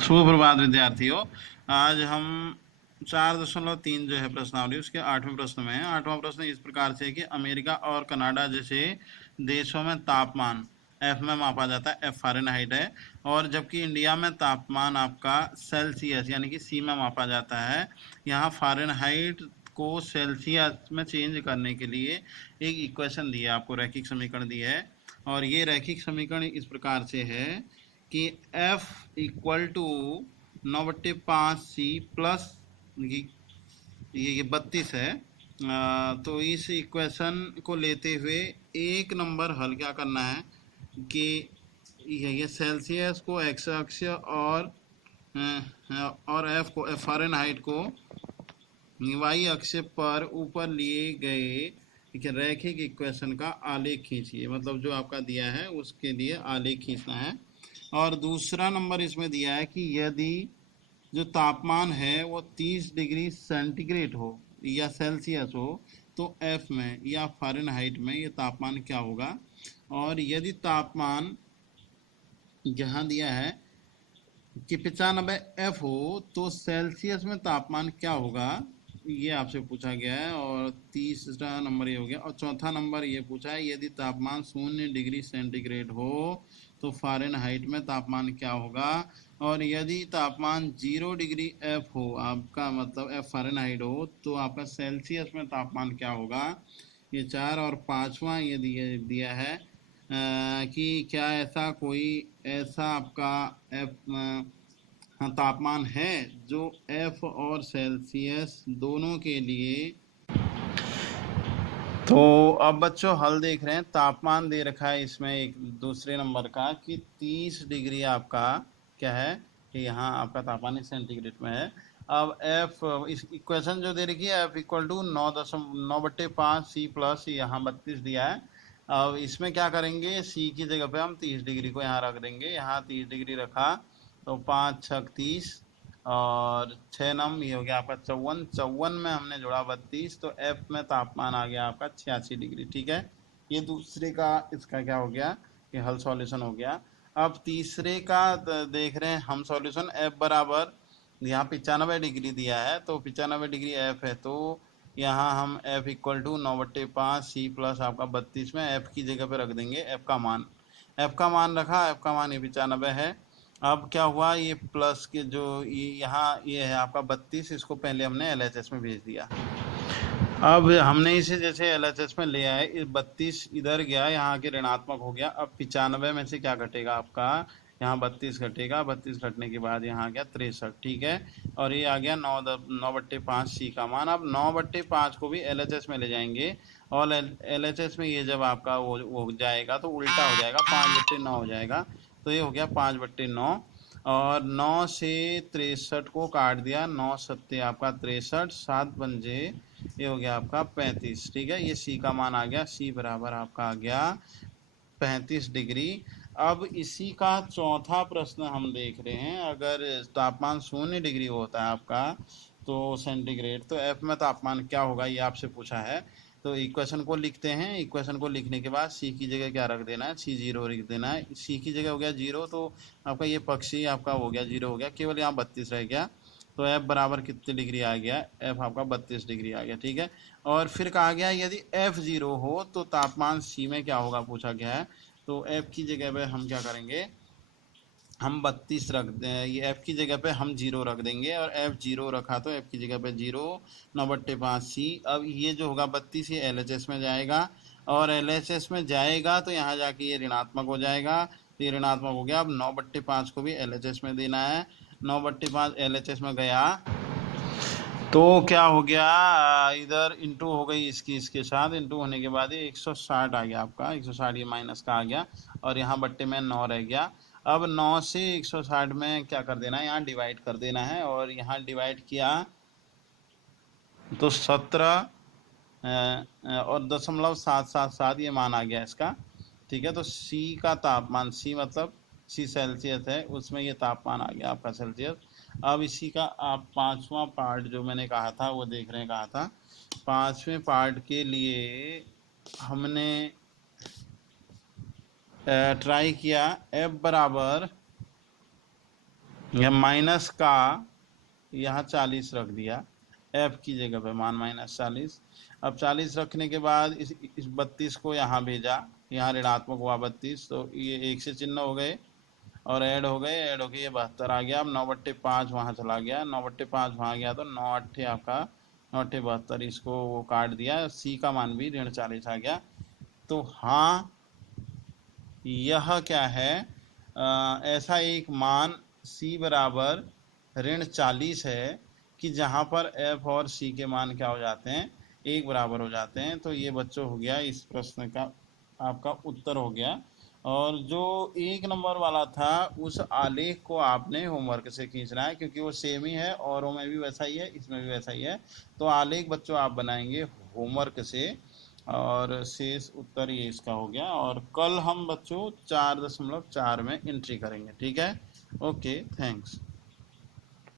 सुप्रभात विद्यार्थियों। आज हम 4.3 जो है प्रश्नावली उसके 8वें प्रश्न में है। 8वां प्रश्न इस प्रकार से है कि अमेरिका और कनाडा जैसे देशों में तापमान एफ में मापा जाता है, एफ फ़ारेनहाइट है, और जबकि इंडिया में तापमान आपका सेल्सियस यानी कि सी में मापा जाता है। यहाँ फ़ारेनहाइट को सेल्सियस में चेंज करने के लिए एक इक्वेशन दी है, आपको रैखिक समीकरण दी है। और ये रैखिक समीकरण इस प्रकार से है कि F equal to 9/5 C plus ये 32 है। तो इस इक्वेशन को लेते हुए एक नंबर हल क्या करना है कि ये सेल्सियस को एक्स अक्ष और एफ फ़ारेनहाइट को वाई अक्ष पर ऊपर लिए गए रैखिक इक्वेशन का आलेख खींचिए। मतलब जो आपका दिया है उसके लिए आलेख खींचना है। और दूसरा नंबर इसमें दिया है कि यदि जो तापमान है वो 30 डिग्री सेंटीग्रेड हो या सेल्सियस हो तो एफ में या फ़ारेनहाइट में ये तापमान क्या होगा। और यदि तापमान जहाँ दिया है कि 95 एफ हो तो सेल्सियस में तापमान क्या होगा, ये आपसे पूछा गया है। और तीसरा नंबर ये हो गया। और चौथा नंबर ये पूछा है यदि तापमान 0 डिग्री सेंटीग्रेड हो तो फ़ारेनहाइट में तापमान क्या होगा। और यदि तापमान 0 डिग्री एफ हो, आपका मतलब एफ फ़ारेनहाइट हो, तो आपका सेल्सियस में तापमान क्या होगा। ये चार। और पांचवा ये दिया है कि क्या ऐसा आपका एफ हाँ तापमान है जो एफ और सेल्सियस दोनों के लिए। तो अब बच्चों हल देख रहे हैं। तापमान दे रखा है इसमें एक दूसरे नंबर का कि 30 डिग्री आपका क्या है कि यहाँ आपका तापमान सेंटीग्रेड में है। अब एफ इस इक्वेशन जो दे रखी है F equal to 9/5 C plus यहाँ 32 दिया है। अब इसमें क्या करेंगे, सी की जगह पे हम 30 डिग्री को यहाँ रख देंगे। यहाँ 30 डिग्री रखा तो 5 छक 30 और 6 नम ये हो गया आपका 54। 54 में हमने जोड़ा 32 तो एफ में तापमान आ गया आपका 86 डिग्री। ठीक है, ये दूसरे का इसका क्या हो गया, ये हल सॉल्यूशन हो गया। अब तीसरे का देख रहे हैं हम सॉल्यूशन। एफ बराबर यहाँ 95 डिग्री दिया है तो 95 डिग्री एफ है, तो यहाँ हम F equal to 9/5 C plus आपका 32 में एफ की जगह पे रख देंगे एफ का मान। एफ का मान रखा, एफ का मान ये 95 है। अब क्या हुआ, ये प्लस के जो यहाँ ये है आपका 32, इसको पहले हमने एलएचएस में भेज दिया। अब हमने इसे जैसे एलएचएस में ले आए, 32 इधर गया, यहाँ के ऋणात्मक हो गया। अब 95 में से क्या घटेगा आपका, यहाँ 32 घटेगा। 32 घटने के बाद यहाँ आ गया 63। ठीक है, और ये आ गया 9/5 सी का मान। अब 9/5 को भी एलएचएस में ले जाएंगे और एलएचएस में ये जब आपका वो हो जाएगा तो उल्टा हो जाएगा, 5/9 हो जाएगा। तो ये हो गया 5/9। और 9 से 63 को काट दिया, 9 सत्ते आपका 63, 7 पंजे ये हो गया आपका 35। ठीक है, ये सी का मान आ गया, सी बराबर आपका आ गया 35 डिग्री। अब इसी का चौथा प्रश्न हम देख रहे हैं। अगर तापमान 0 डिग्री होता है आपका तो सेंटीग्रेड, तो एफ में तापमान क्या होगा, ये आपसे पूछा है। तो इक्वेशन को लिखते हैं। इक्वेशन को लिखने के बाद सी की जगह क्या रख देना है, सी 0 लिख देना है। सी की जगह हो गया 0 तो आपका ये पक्षी आपका हो गया 0 हो गया, केवल यहाँ 32 रह गया। तो एफ बराबर कितने डिग्री आ गया, एफ आपका 32 डिग्री आ गया। ठीक है, और फिर कहा गया यदि एफ 0 हो तो तापमान सी में क्या होगा पूछा गया है। तो एफ की जगह पे हम क्या करेंगे, हम 32 रख दें, ये एफ की जगह पे हम 0 रख देंगे। और एफ 0 रखा तो एफ की जगह पे 0, 9/5 सी। अब ये जो होगा 32 ये एलएचएस में जाएगा, और एलएचएस में जाएगा तो यहाँ जाके ये ऋणात्मक हो जाएगा, तो ये ऋणात्मक हो गया। अब 9/5 को भी एलएचएस में देना है। 9/5 एलएचएस में गया तो क्या हो गया, इधर इंटू हो गई इसकी इसके साथ, इंटू होने के बाद ये 160 आ गया आपका, 160 ये माइनस का आ गया, और यहाँ बट्टे में 9 रह गया। अब 9 से 160 में क्या कर देना है, यहाँ डिवाइड कर देना है। और यहाँ डिवाइड किया तो 17 और 0.777 ये मान आ गया इसका। ठीक है, तो सी का तापमान, सी मतलब सी सेल्सियस है, उसमें ये तापमान आ गया आपका सेल्सियस। अब इसी का आप पांचवा पार्ट जो मैंने कहा था वो देख रहे हैं, कहा था पांचवें पार्ट के लिए हमने ट्राई किया एफ बराबर यह माइनस का यहाँ 40 रख दिया, एफ की जगह पे मान -40। अब 40 रखने के बाद इस 32 को यहाँ भेजा, यहाँ ऋणात्मक हुआ 32, तो ये एक से चिन्ह हो गए और ऐड हो गए, ऐड हो गए, ये 72 आ गया। अब 9/5 वहाँ चला गया, 9/5 वहाँ गया, तो 9 आपका 9 72, इसको वो काट दिया, सी का मान भी -40 आ गया। तो हाँ, यह क्या है, ऐसा एक मान c बराबर -40 है कि जहाँ पर f और c के मान क्या हो जाते हैं, एक बराबर हो जाते हैं। तो ये बच्चों हो गया इस प्रश्न का आपका उत्तर हो गया। और जो 1 नंबर वाला था उस आलेख को आपने होमवर्क से खींचना है, क्योंकि वो सेम ही है, औरों में भी वैसा ही है, इसमें भी वैसा ही है। तो आलेख बच्चों आप बनाएंगे होमवर्क से, और शेष उत्तर ये इसका हो गया। और कल हम बच्चों 4.4 में एंट्री करेंगे, ठीक है। Okay, thanks.